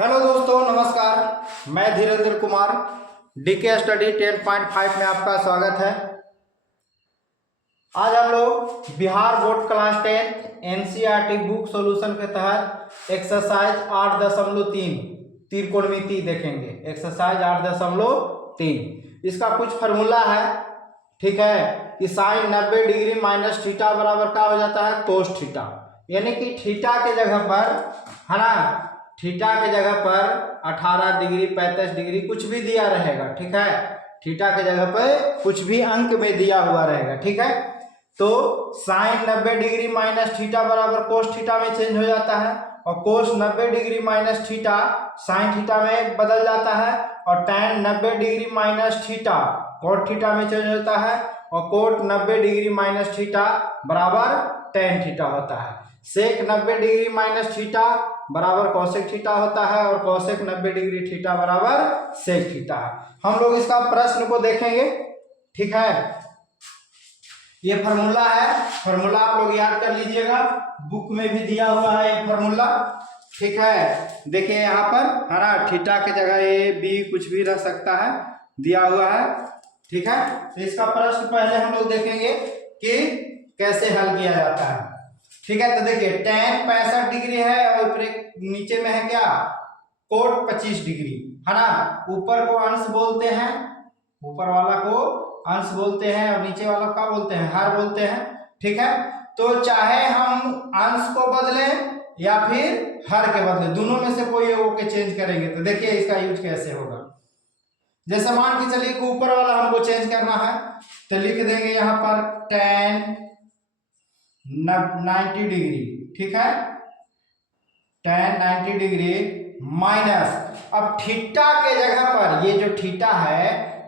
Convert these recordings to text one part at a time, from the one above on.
Hello दोस्तों, नमस्कार। मैं धीरेन्द्र कुमार डीके स्टडी 10.5 में आपका स्वागत है। आज हम लोग Bihar board class 10 NCERT book solution के तहत एक्सरसाइज 8.3 त्रिकोणमिति देखेंगे। एक्सरसाइज 8.3 इसका कुछ फार्मूला है, ठीक है, कि साइन 90 डिग्री माइनस थीटा बराबर क्या हो जाता है, कोस थीटा। यानी कि थीटा के जगह पर है ना, थीटा के जगह पर 18 डिग्री 35 डिग्री कुछ भी दिया रहेगा, ठीक है। थीटा के जगह पर कुछ भी अंक में दिया हुआ रहेगा, ठीक है। तो साइन 90 डिग्री माइनस थीटा बराबर कोस थीटा में चेंज हो जाता है, और कोस 90 degree minus theta sine theta में बदल जाता है, और tan 90 degree minus theta cot theta में चेंज होता है, और कोट 90 डिग्री माइनस थीटा बराबर tan थीटा होता है। सेक 90 डिग्री माइनस थीटा बराबर कोसेक थीटा होता है, और कोसेक 90 डिग्री थीटा बराबर सेक थीटा है। हम लोग इसका प्रश्न को देखेंगे, ठीक है। ये फार्मूला है, फार्मूला आप लोग याद कर लीजिएगा, बुक में भी दिया हुआ है ये फार्मूला, ठीक है। देखिए यहाँ पर है ना, थीटा के जगह ए बी कुछ भी रह सकता है, दिया हुआ है, ठीक है। तो इसका प्रश्न पहले हम लोग देखेंगे कि कैसे हल किया जाता है, ठीक है। तो देखिए tan 65 डिग्री है, और नीचे में है क्या, कोट 25 डिग्री, है ना। ऊपर को अंश बोलते हैं, ऊपर वाला को अंश बोलते हैं, और नीचे वाला क्या बोलते हैं, हर बोलते हैं, ठीक है। तो चाहे हम अंश को बदलें या फिर हर के बदले, दोनों में से कोई एक के चेंज करेंगे। तो देखिए इसका यूज कैसे होगा। जैसे मान के चलिए कि ऊपर वाला हमको चेंज करना है, तो लिख देंगे यहाँ पर tan 90 डिग्री, ठीक है, tan 90 डिग्री माइनस, अब थीटा के जगह पर, ये जो थीटा है,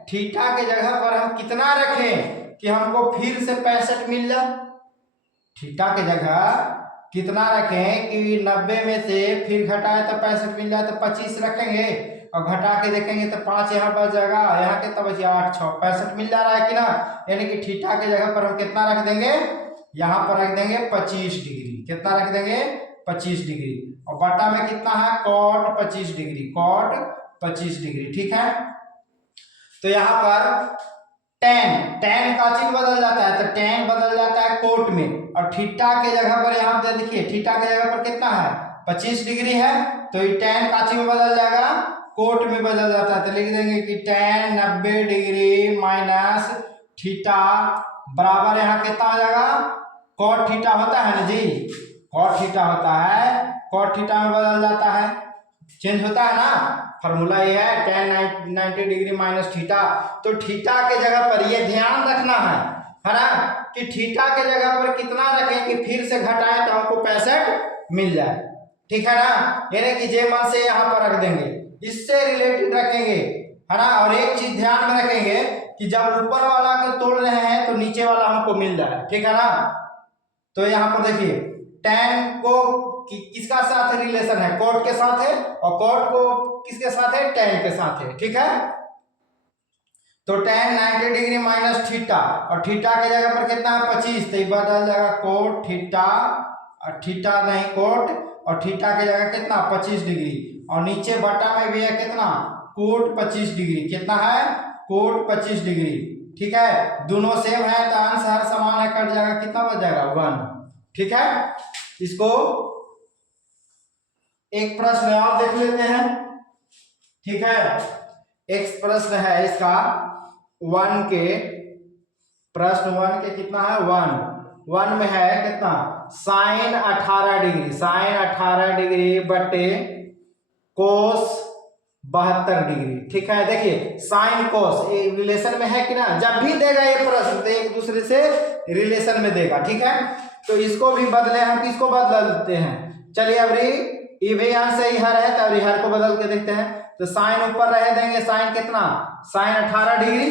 थीटा के जगह पर हम कितना रखें कि हमको फिर से 65 मिल जाए। थीटा के जगह कितना रखें कि 90 में से फिर घटाए तो 65 मिल जाए, तो 25 रखेंगे, और घटा के देखेंगे तो 5 यहाँ बच जाएगा, यहाँ के तब 8 6 65 मिल जा रहा है कि ना। यानी कि थीटा के जगह पर हम कितना रख देंगे, यहाँ पर रख देंगे 25 डिग्री। कितना रख देंगे, 25 डिग्री, और बटा में कितना है, कॉट 25 डिग्री, कॉट 25 डिग्री, ठीक है। तो यहाँ पर tan का चिन्ह बदल जाता है, तो tan बदल जाता है कोट में, और थीटा के जगह पर यहाँ पे देखिए थीटा के जगह पर कितना है, 25 डिग्री है, तो ये tan का चिन्ह बदल जाएगा, कोट में बदल जाता है। तो लिख देंगे कि tan 90 डिग्री माइनस थीटा बराबर यहाँ कितना हो जाएगा, कॉट थीटा होता है ना जी, कॉट थीटा होता है, कॉट थीटा में बदल जाता है, चेंज होता है ना। फार्मूला ये है tan 90 डिग्री माइनस थीटा। तो थीटा के जगह पर ये ध्यान रखना है ना, कि थीटा के जगह पर कितना रखें कि फिर से घटाएं तो हमको 65 मिल जाए, ठीक है ना। यानी कि जे मन से यहाँ पर रख देंगे, इससे रिलेटेड रखेंगे, है ना। और एक चीज ध्यान में रखेंगे कि जब ऊपर वाला को तोड़ रहे हैं तो नीचे वाला हमको मिल जाए, ठीक है ना। तो यहाँ पर देखिए tan को किसका साथ रिलेशन है, कोट के साथ है, और कोट को किसके साथ है, tan के साथ है, ठीक है। तो tan 90 डिग्री माइनस थीटा, और थीटा के जगह पर कितना है, 25, तो बदल जाएगा कोट थीटा, और थीटा नहीं कोट, और थीटा के जगह कितना 25 डिग्री, और नीचे बटा में भी है कितना, कोट 25 डिग्री, कितना है, कोट 25 डिग्री, ठीक है। दोनों सेम है तो अंश हर समान है, कट जाएगा, कितना बच जाएगा 1, ठीक है। इसको एक प्रश्न और देख लेते हैं, ठीक है। एक प्रश्न है इसका 1 के, प्रश्न 1 के कितना है, 1 में है कितना, साइन 18 डिग्री, साइन 18 डिग्री बटे कोस 72 डिग्री, ठीक है। देखिए साइन कोस रिलेशन में है कि ना, जब भी देगा ये प्रश्न तो एक दूसरे से रिलेशन में देगा, ठीक है। तो इसको भी बदले, हम किसको बदल देते हैं, चलिए अब ये भी यहाँ से हर है, तो हर को बदल के देखते हैं। तो साइन ऊपर रह देंगे, साइन कितना, साइन 18 डिग्री,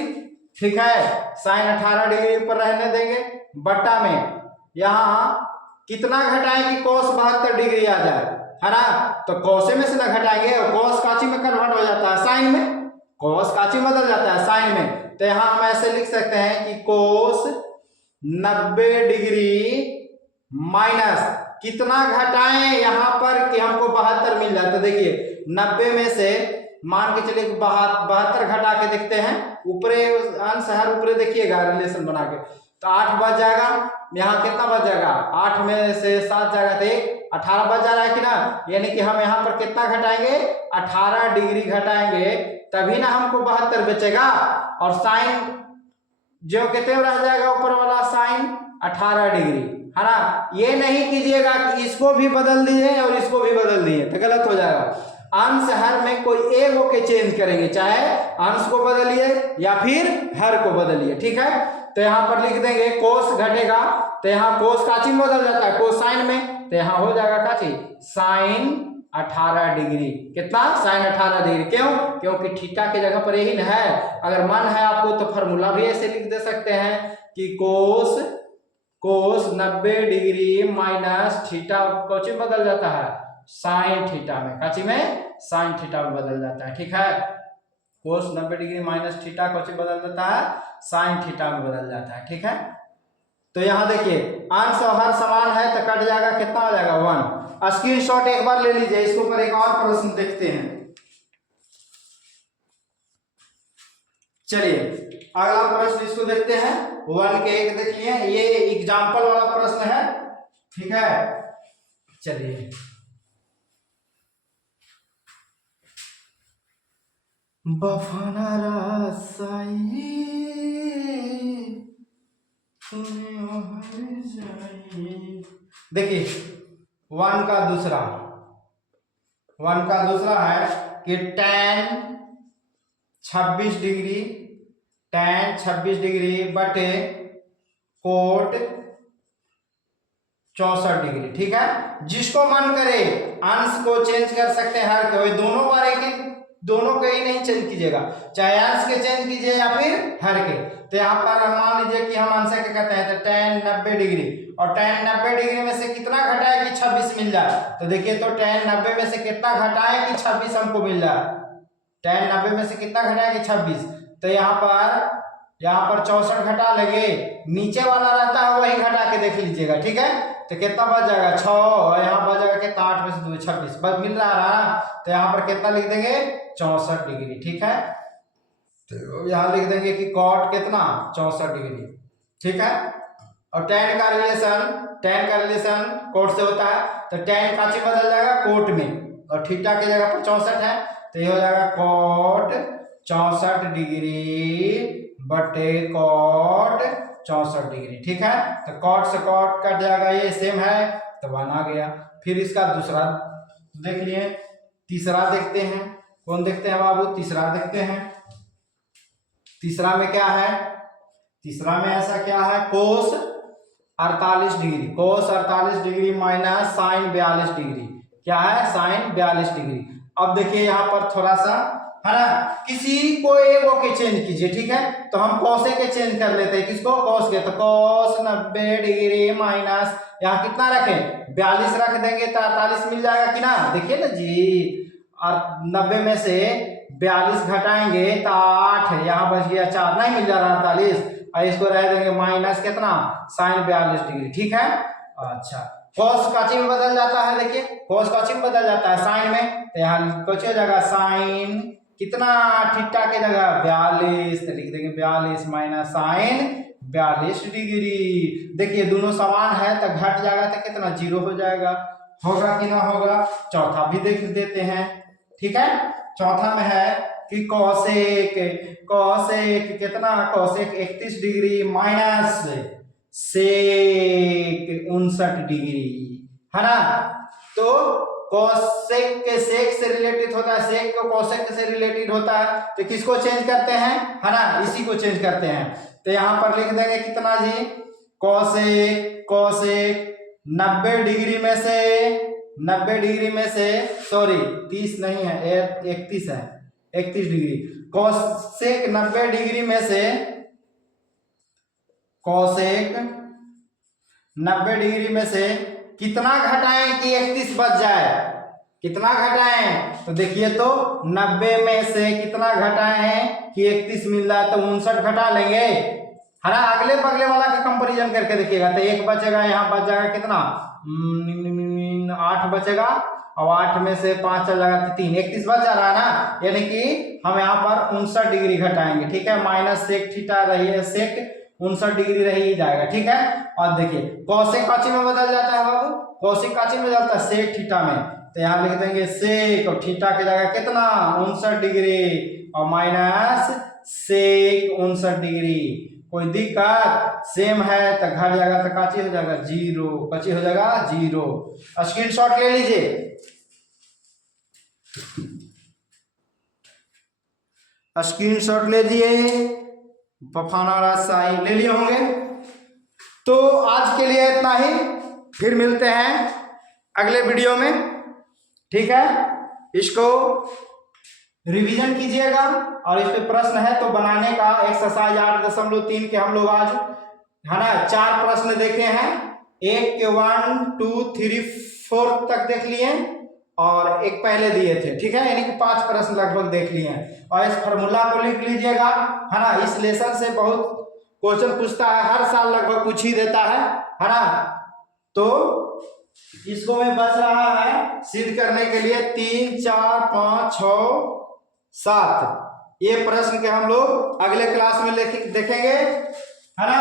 ठीक है, साइन 18 डिग्री ऊपर रहने देंगे, बट्टा में यहाँ कितना घटाएं कि कोस 72 डिग्री आ जाए, है ना। तो कोसे में से ना घटाएंगे, कोस काची में कन्वर्ट हो जाता है साइन में, कोस काची बदल जाता है साइन में। तो यहाँ हम ऐसे लिख सकते हैं कि कोस 90 डिग्री माइनस कितना घटाएं यहाँ पर कि हमको 72 मिल जाए। तो देखिए 90 में से मान के चलिए 72 घटा के देखते हैं, ऊपरे अंश हर ऊपरे देखिएगा रिलेशन बना के, तो 8 बच जाएगा। यहाँ कितना बच जाएगा, 8 में से 7 जाएगा तो 18 बच जा रहा है कि ना। यानी कि हम यहाँ पर कितना घटाएंगे, 18 डिग्री घटाएंगे, तभी ना हमको 72 बचेगा। और साइन जो कितने रह जाएगा ऊपर वाला साइन 18 डिग्री, है ना। ये नहीं कीजिएगा कि इसको भी बदल दिए और इसको भी बदल दिए, तो गलत हो जाएगा। अंश हर में कोई एक हो के चेंज करेंगे, चाहे अंश को बदलिए या फिर हर को बदलिए, ठीक है। तो यहाँ पर लिख देंगे कोस घटेगा, तो यहाँ कोस का चिन्ह बदल जाता है कोसाइन में, तो यहाँ हो जाएगा का चीज साइन 18 डिग्री। कितना, साइन 18 डिग्री। क्यों, क्योंकि थीटा की जगह पर यही है। अगर मन है आपको तो फॉर्मूला भी ऐसे लिख दे सकते हैं कि कोस 90 डिग्री माइनस थीटा कोची बदल जाता है साइन थीटा में, काची में साइन थीटा में बदल जाता है, ठीक है। कोस 90 डिग्री माइनस थीटा कोची बदल जाता है साइन थीटा में बदल जाता है, ठीक है। तो यहाँ देखिए अंश और हर समान है तो कट जाएगा, कितना आ जाएगा 1। स्क्रीनशॉट एक बार ले लीजिए। इसके ऊपर एक और प्रश्न देखते हैं। चलिए अगला प्रश्न इसको देखते हैं। 1 के 1 देख लिए, ये एग्जाम्पल वाला प्रश्न है, ठीक है। चलिए बफाना रासाई देखिए 1 का दूसरा है कि tan 26 डिग्री बटे कोट 64 डिग्री, ठीक है। जिसको मन करे अंश को चेंज कर सकते हैं हर के, दोनों बार एक दोनों को ही नहीं चेंज कीजिएगा, चाहे अंश के चेंज कीजिए या फिर हर के। तो यहाँ पर मान लीजिए कि हम अंश के कहते हैं, तो tan 90 डिग्री, और tan 90 डिग्री में से कितना घटाए कि 26 मिल जाए। तो देखिए तो tan 90 में से कितना घटाए कि 26 हमको मिल जाए। tan 90 में से कितना घटाए कि 26, तो यहाँ पर 64 घटा लगे, नीचे वाला रहता है वही घटा के देख लीजिएगा, ठीक है। तो कितना बच जाएगा 6, और यहाँ बच जाएगा कितना 8 में से 2 26 बस मिल रहा। तो यहाँ पर कितना लिख देंगे 64 डिग्री, ठीक है। तो यहाँ लिख देंगे कि कॉट कितना 64 डिग्री, ठीक है। और tan का रिलेशन कोट से होता है, तो tan का चिन्ह बदल जाएगा कोट में, और थीटा की जगह पर 64 है, तो ये हो जाएगा कॉट 64 डिग्री बटे कॉट 64 डिग्री, ठीक है। तो कॉट से कॉट कट जाएगा, ये सेम है, तो 1 आ गया। फिर इसका दूसरा देख लिए। तीसरा देखते हैं, कौन देखते हैं बाबू, तीसरा देखते हैं। तीसरा में क्या है, तीसरा में ऐसा क्या है, कोस 48 डिग्री माइनस साइन 42 डिग्री, क्या है साइन 42 डिग्री। अब देखिए यहाँ पर थोड़ा सा है ना, किसी को एक के चेंज कीजिए, ठीक है। तो हम कॉसे के चेंज कर लेते हैं, किसको, कॉस के। तो कॉस 90 डिग्री माइनस यहाँ कितना रखें 42 रख देंगे तो 48 मिल जाएगा कि ना। देखिए ना जी, और 90 में से 42 घटाएंगे तो 8, यहाँ बच गया 4, नहीं मिल जा रहा 48, और इसको रह देंगे माइनस कितना साइन 42 डिग्री, ठीक है। अच्छा, कॉस का चिन्ह बदल जाता है, देखिए कॉस का चिन्ह बदल जाता है साइन में, तो यहाँ कुछ हो जाएगा साइन कितना थीटा के जगह 42, तो लिख देंगे 42 माइनस साइन 42 डिग्री। देखिए दोनों समान है तो घट जाएगा तो कितना 0 हो जाएगा, होगा कि ना होगा। चौथा भी देख देते हैं, ठीक है। चौथा में है कि कॉसेक कितना, cosec 31 degree minus sec 59 degree, है ना। तो कॉसेक के सेक से रिलेटेड होता है, सेक को कॉसेक से रिलेटेड होता है, तो किसको चेंज करते हैं, है ना, इसी को चेंज करते हैं। तो यहाँ पर लिख देंगे कितना जी, कॉसेक 90 डिग्री में से सॉरी 30 नहीं है 31 है, 31 डिग्री। कॉसेक 90 डिग्री में से, कॉसेक 90 डिग्री में से कितना घटाएं कि 31 बच जाए, कितना घटाएं। तो देखिए तो 90 में से कितना घटाएं कि 31 मिल रहा है, तो 59 घटा लेंगे, है ना। अगले बगले वाला का कंपैरिजन करके देखिएगा तो 1 बचेगा, यहाँ बच जाएगा कितना 8 बचेगा, और 8 में से 5 चल जाएगा तो 3, 31 बच जा रहा है ना। यानी कि हम यहाँ पर 59 डिग्री घटाएंगे, ठीक है। माइनस सेक थीटा रही है, सेक 59 डिग्री रह ही जाएगा, ठीक है। और देखिए कौशिक काची में बदल जाता है बाबू, कौशिक काची में बदलता है सेक थीटा में, तो यहाँ लिख देंगे सेक और थीटा की जगह कितना 59 डिग्री और माइनस सेक 59 डिग्री। कोई दिक्कत सेम है तो घट जाएगा तो काची हो जाएगा 0, काची हो जाएगा 0। स्क्रीनशॉट ले लीजिए, स्क्रीनशॉट ले लिए, बफाना रासाई ले लिए होंगे। तो आज के लिए इतना ही, फिर मिलते हैं अगले वीडियो में, ठीक है। इसको रिवीजन कीजिएगा और इस पे प्रश्न है तो बनाने का एक्सरसाइज 8.3 के हम लोग आज, है ना, 4 प्रश्न देखे हैं। एक के 1 2 3 4 तक देख लिए और एक पहले दिए थे, ठीक है। यानी कि 5 प्रश्न लगभग देख लिए हैं। और इस फॉर्मूला को लिख लीजिएगा, है ना। इस लेसन से बहुत क्वेश्चन पूछता है, हर साल लगभग पूछ ही देता है ना। तो इसको मैं बच रहा है सिद्ध करने के लिए 3 4 5 6 7 ये प्रश्न के हम लोग अगले क्लास में देखेंगे, है ना।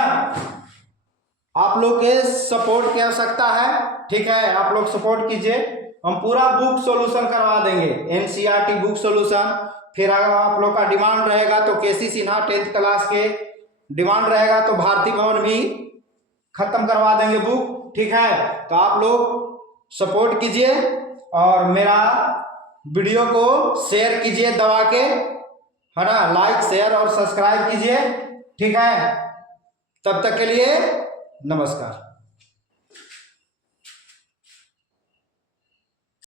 आप लोग के सपोर्ट की आवश्यकता है, ठीक है। आप लोग सपोर्ट कीजिए, हम पूरा बुक सॉल्यूशन करवा देंगे, एनसीईआरटी बुक सॉल्यूशन। फिर अगर आप लोग का डिमांड रहेगा तो केसी सिन्हा 10th क्लास के डिमांड रहेगा तो भारती भवन भी खत्म करवा देंगे बुक, ठीक है। तो आप लोग सपोर्ट कीजिए और मेरा वीडियो को शेयर कीजिए दबा के, है ना। लाइक शेयर और सब्सक्राइब कीजिए, ठीक है। तब तक के लिए नमस्कार।